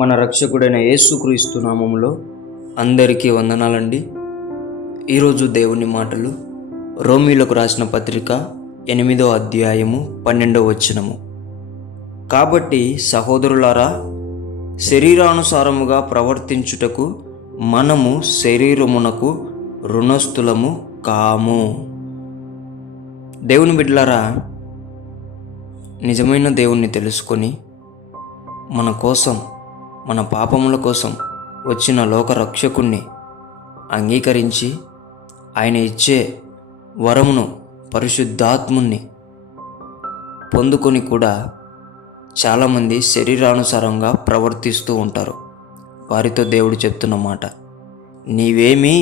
మన రక్షకుడైన యేసుక్రీస్తు నామములో అందరికీ వందనాలండి. ఈరోజు దేవుని మాటలు రోమీలకు రాసిన పత్రిక 8వ అధ్యాయము 12వ వచనము. కాబట్టి సహోదరులారా, శరీరానుసారముగా ప్రవర్తించుటకు మనము శరీరమునకు రుణస్థులము కాము. దేవుని బిడ్డలారా, నిజమైన దేవుణ్ణి తెలుసుకొని మన కోసం, మన పాపముల కోసం వచ్చిన లోక రక్షకుణ్ణి అంగీకరించి ఆయన ఇచ్చే వరమును, పరిశుద్ధాత్ముని పొందుకొని కూడా చాలామంది శరీరానుసారంగా ప్రవర్తిస్తూ ఉంటారు. వారితో దేవుడు చెప్తున్న మాట, నీవేమీ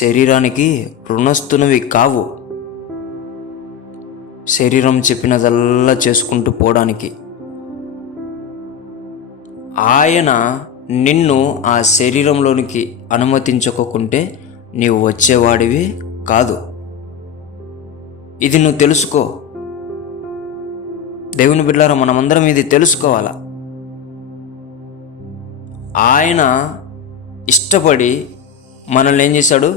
శరీరానికి రుణస్థునివి కావు. శరీరం చెప్పినదల్లా చేసుకుంటూ పోవడానికి ఆయన నిన్ను ఆ శరీరంలోనికి అనుమతించకుంటే నీవు వచ్చేవాడివి కాదు. ఇది నువ్వు తెలుసుకో. దేవుని బిడ్డలారా, మనమందరం ఇది తెలుసుకోవాలా. ఆయన ఇష్టపడి మనల్ని ఏం చేశాడు?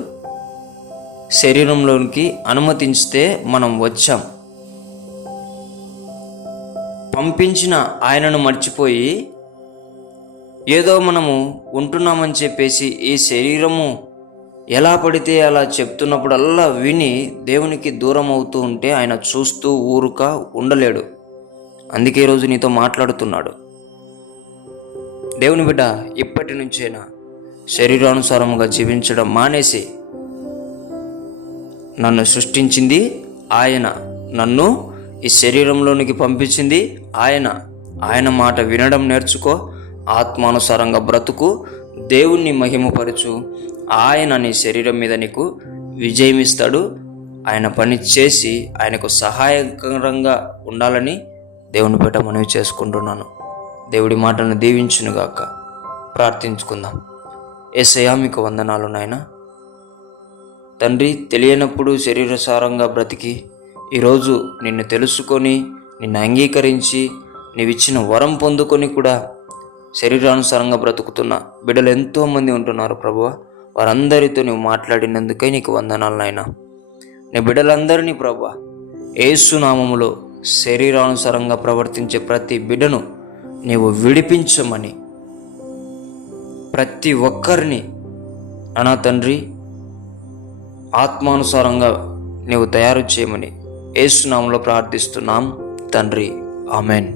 శరీరంలోనికి అనుమతించితే మనం వచ్చాం. పంపించిన ఆయనను మర్చిపోయి ఏదో మనము ఉంటున్నామని చెప్పేసి ఈ శరీరము ఎలా పడితే అలా చెప్తున్నప్పుడల్లా విని దేవునికి దూరం అవుతూ ఉంటే ఆయన చూస్తూ ఊరుక ఉండలేడు. అందుకే ఈరోజు నీతో మాట్లాడుతున్నాడు. దేవుని బిడ్డ, ఇప్పటి నుంచైనా శరీరానుసారముగా జీవించడం మానేసి, నన్ను సృష్టించింది ఆయన, నన్ను ఈ శరీరంలోనికి పంపించింది ఆయన మాట వినడం నేర్చుకో. ఆత్మానుసారంగా బ్రతుకు, దేవుణ్ణి మహిమపరచు. ఆయన నీ శరీరం మీద నీకు విజయం ఇస్తాడు. ఆయన పని చేసి ఆయనకు సహాయకరంగా ఉండాలని దేవుని పేట మనవి చేసుకుంటున్నాను. దేవుడి మాటలను దీవించునుగాక. ప్రార్థించుకుందాం. యేసయ్యా, మీకు వందనాలు నాయనా. తండ్రి, తెలియనప్పుడు శరీరసారంగా బ్రతికి ఈరోజు నిన్ను తెలుసుకొని, నిన్ను అంగీకరించి, నీవిచ్చిన వరం పొందుకొని కూడా శరీరానుసారంగా బ్రతుకుతున్న బిడ్డలు ఎంతోమంది ఉంటున్నారు ప్రభువా. వారందరితో నువ్వు మాట్లాడినందుకై నీకు వందనాలు నాయనా. నీ బిడ్డలందరినీ ప్రభువా యేసు నామములో శరీరానుసారంగా ప్రవర్తించే ప్రతి బిడ్డను నీవు విడిపించమని, ప్రతి ఒక్కరిని అనా తండ్రి ఆత్మానుసారంగా నీవు తయారు చేయమని యేసు నామములో ప్రార్థిస్తున్నాం తండ్రి. ఆమెన్.